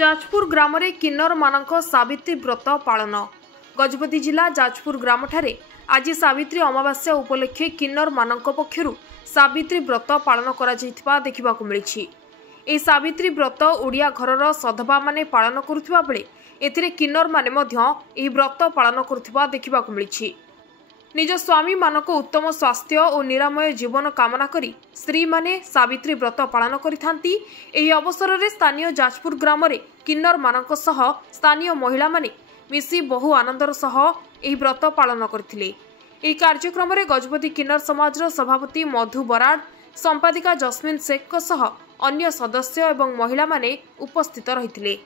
जाजपुर ग्राम रे किन्नर मानक सावित्री व्रत पालन। गजपति जिला जाजपुर ग्राम ठारे आज सावित्री अमावास्या उपलक्षे किन्नर मानक पक्षरु सावित्री व्रत पालन करा जायतिबा देखिबाकु मिलिछि। ए सावित्री व्रत ओडिया घरर सधबा माने पालन करुथिबा बेले एथिरे किन्नर माने मध्य एही व्रत पालन करुथिबा देखिबाकु मिलिछि। निज स्वामी मानक उत्तम स्वास्थ्य और निरामय जीवन कामना करी स्त्री माने सावित्री व्रत पालन करिथांती। एही अवसर रे स्थानीय जाजपुर ग्राम रे किन्नर मानक सह स्थानीय महिला माने मिसी बहु आनंदर सह एही व्रत पालन करथिले। एही कार्यक्रम रे गजपति किन्नर समाज सभापति मधु बराड, संपादिका जस्मिन शेख सह अन्य सदस्य एवं महिला माने उपस्थित रहिथिले।